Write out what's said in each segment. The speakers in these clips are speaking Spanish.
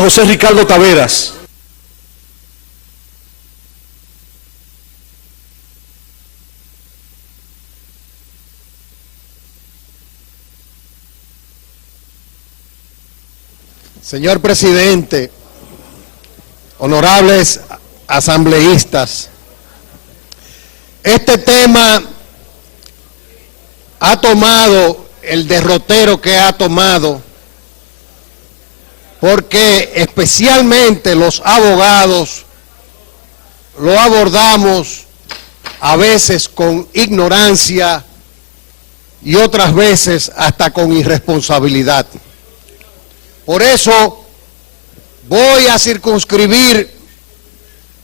José Ricardo Taveras. Señor presidente, honorables asambleístas, este tema ha tomado el derrotero que ha tomado porque especialmente los abogados lo abordamos a veces con ignorancia y otras veces hasta con irresponsabilidad. Por eso voy a circunscribir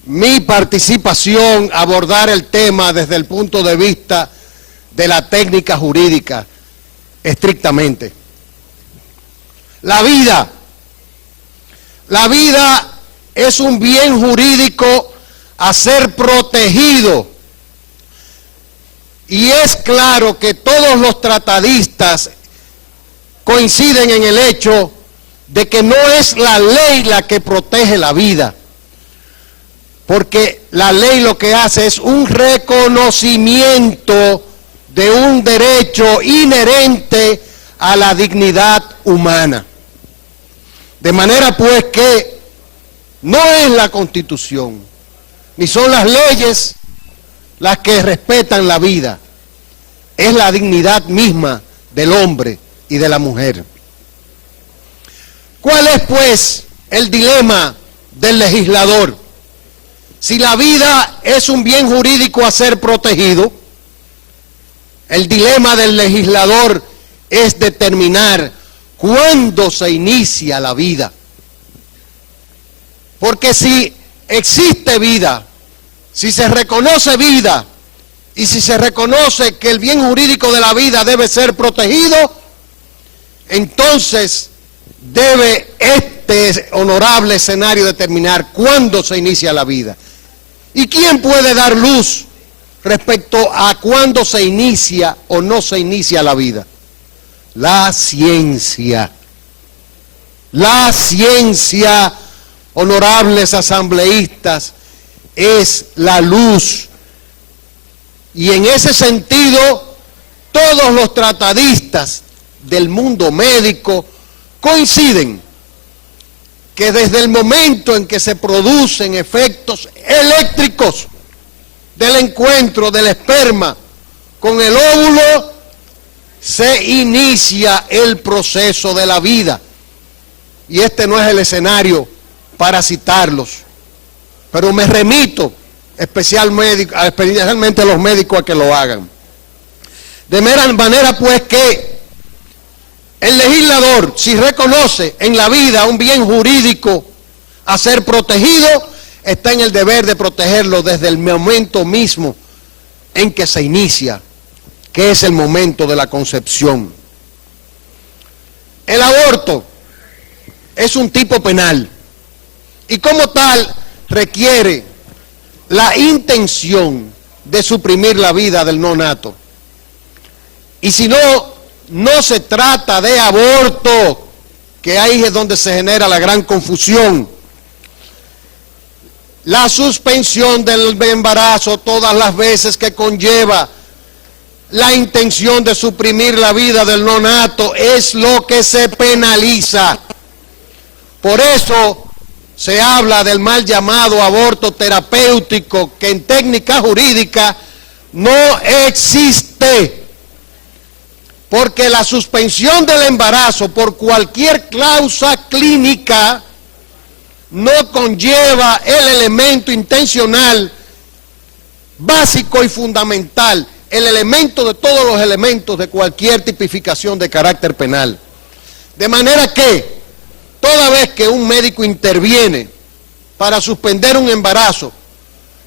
mi participación a abordar el tema desde el punto de vista de la técnica jurídica, estrictamente. La vida es un bien jurídico a ser protegido. Y es claro que todos los tratadistas coinciden en el hecho de que no es la ley la que protege la vida, porque la ley lo que hace es un reconocimiento de un derecho inherente a la dignidad humana. De manera pues que no es la Constitución, ni son las leyes las que respetan la vida, es la dignidad misma del hombre y de la mujer. ¿Cuál es, pues, el dilema del legislador? Si la vida es un bien jurídico a ser protegido, el dilema del legislador es determinar cuándo se inicia la vida. Porque si existe vida, si se reconoce vida, y si se reconoce que el bien jurídico de la vida debe ser protegido, entonces debe este honorable escenario determinar cuándo se inicia la vida. ¿Y quién puede dar luz respecto a cuándo se inicia o no se inicia la vida? La ciencia. La ciencia, honorables asambleístas, es la luz. Y en ese sentido, todos los tratadistas del mundo médico coinciden que desde el momento en que se producen efectos eléctricos del encuentro del esperma con el óvulo, se inicia el proceso de la vida. Y este no es el escenario para citarlos, pero me remito especialmente a los médicos a que lo hagan. De manera pues que el legislador, si reconoce en la vida un bien jurídico a ser protegido, está en el deber de protegerlo desde el momento mismo en que se inicia, que es el momento de la concepción. El aborto es un tipo penal y como tal requiere la intención de suprimir la vida del no nato. Y si no se trata de aborto, que ahí es donde se genera la gran confusión. La suspensión del embarazo todas las veces que conlleva la intención de suprimir la vida del no nato es lo que se penaliza. Por eso se habla del mal llamado aborto terapéutico, que en técnica jurídica no existe. Porque la suspensión del embarazo por cualquier causa clínica no conlleva el elemento intencional básico y fundamental, el elemento de todos los elementos de cualquier tipificación de carácter penal. De manera que toda vez que un médico interviene para suspender un embarazo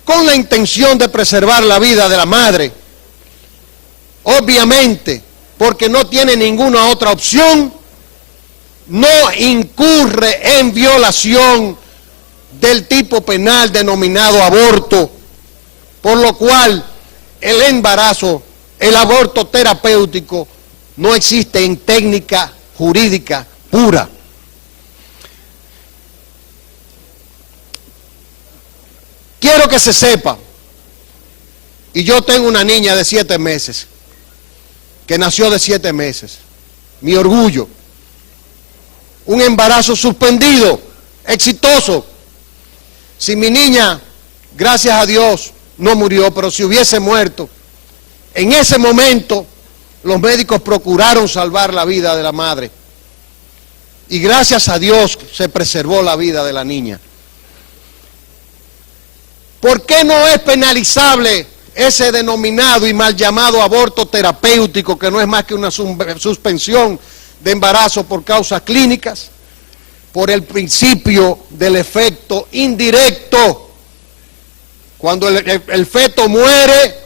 con la intención de preservar la vida de la madre, obviamente, porque no tiene ninguna otra opción, no incurre en violación del tipo penal denominado aborto, por lo cual el embarazo, el aborto terapéutico, no existe en técnica jurídica pura. Quiero que se sepa, y yo tengo una niña de 7 meses, que nació de 7 meses, mi orgullo, un embarazo suspendido, exitoso. Si mi niña, gracias a Dios, no murió, pero si hubiese muerto, en ese momento los médicos procuraron salvar la vida de la madre. Y gracias a Dios se preservó la vida de la niña. ¿Por qué no es penalizable ese denominado y mal llamado aborto terapéutico, que no es más que una suspensión de embarazo por causas clínicas? Por el principio del efecto indirecto. Cuando el feto muere,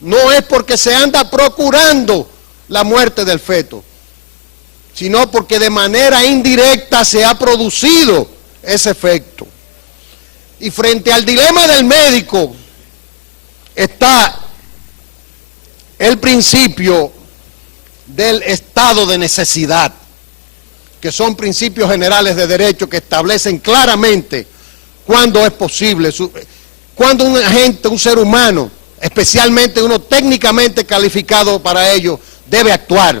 no es porque se anda procurando la muerte del feto, sino porque de manera indirecta se ha producido ese efecto. Y frente al dilema del médico está el principio del estado de necesidad, que son principios generales de derecho que establecen claramente cuándo es posible, cuándo un agente, un ser humano, especialmente uno técnicamente calificado para ello, debe actuar.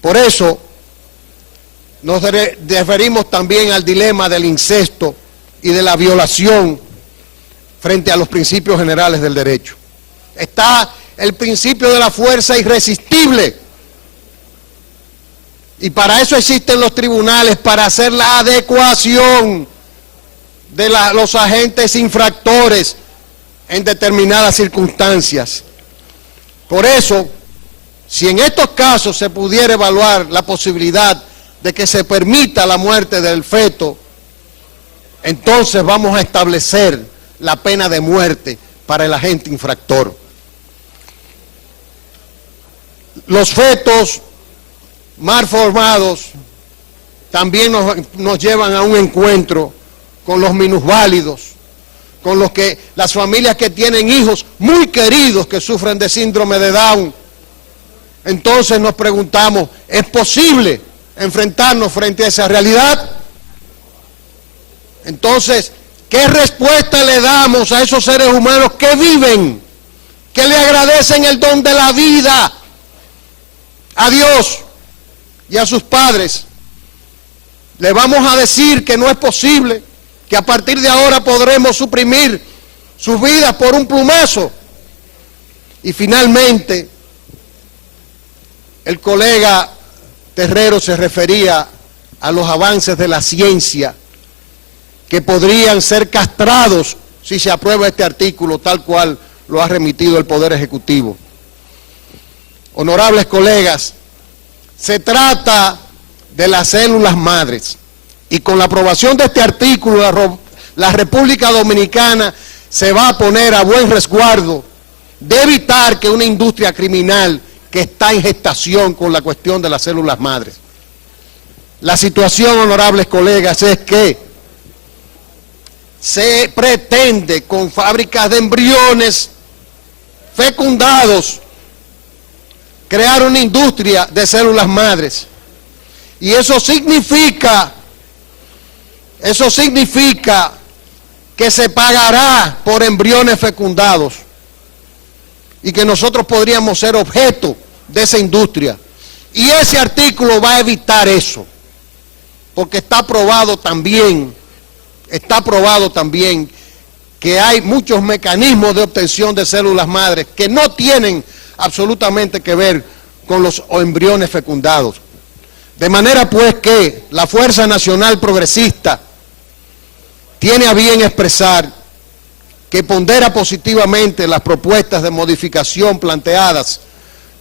Por eso nos referimos también al dilema del incesto y de la violación frente a los principios generales del derecho. Está el principio de la fuerza irresistible, y para eso existen los tribunales, para hacer la adecuación de los agentes infractores en determinadas circunstancias. Por eso, si en estos casos se pudiera evaluar la posibilidad de que se permita la muerte del feto, entonces vamos a establecer la pena de muerte para el agente infractor. Los fetos mal formados también nos llevan a un encuentro con los minusválidos, con las familias que tienen hijos muy queridos que sufren de síndrome de Down. Entonces nos preguntamos, ¿es posible enfrentarnos frente a esa realidad? Entonces, ¿qué respuesta le damos a esos seres humanos que viven, que le agradecen el don de la vida a Dios y a sus padres? Le vamos a decir que no es posible, que a partir de ahora podremos suprimir sus vidas por un plumazo. Y finalmente, el colega Terrero se refería a los avances de la ciencia que podrían ser castrados si se aprueba este artículo tal cual lo ha remitido el Poder Ejecutivo. Honorables colegas, se trata de las células madres, y con la aprobación de este artículo la República Dominicana se va a poner a buen resguardo de evitar que una industria criminal que está en gestación con la cuestión de las células madres. La situación, honorables colegas, es que se pretende con fábricas de embriones fecundados crear una industria de células madres, y eso significa que se pagará por embriones fecundados y que nosotros podríamos ser objeto de esa industria. Y ese artículo va a evitar eso, porque está aprobado también que hay muchos mecanismos de obtención de células madres que no tienen absolutamente que ver con los embriones fecundados. De manera pues que la Fuerza Nacional Progresista tiene a bien expresar que pondera positivamente las propuestas de modificación planteadas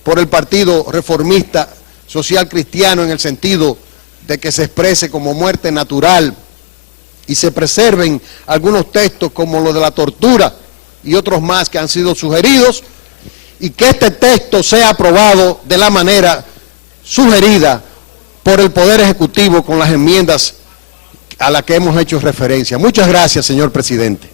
por el Partido Reformista Social Cristiano, en el sentido de que se exprese como muerte natural y se preserven algunos textos como lo de la tortura y otros más que han sido sugeridos, y que este texto sea aprobado de la manera sugerida por el Poder Ejecutivo con las enmiendas a las que hemos hecho referencia. Muchas gracias, señor presidente.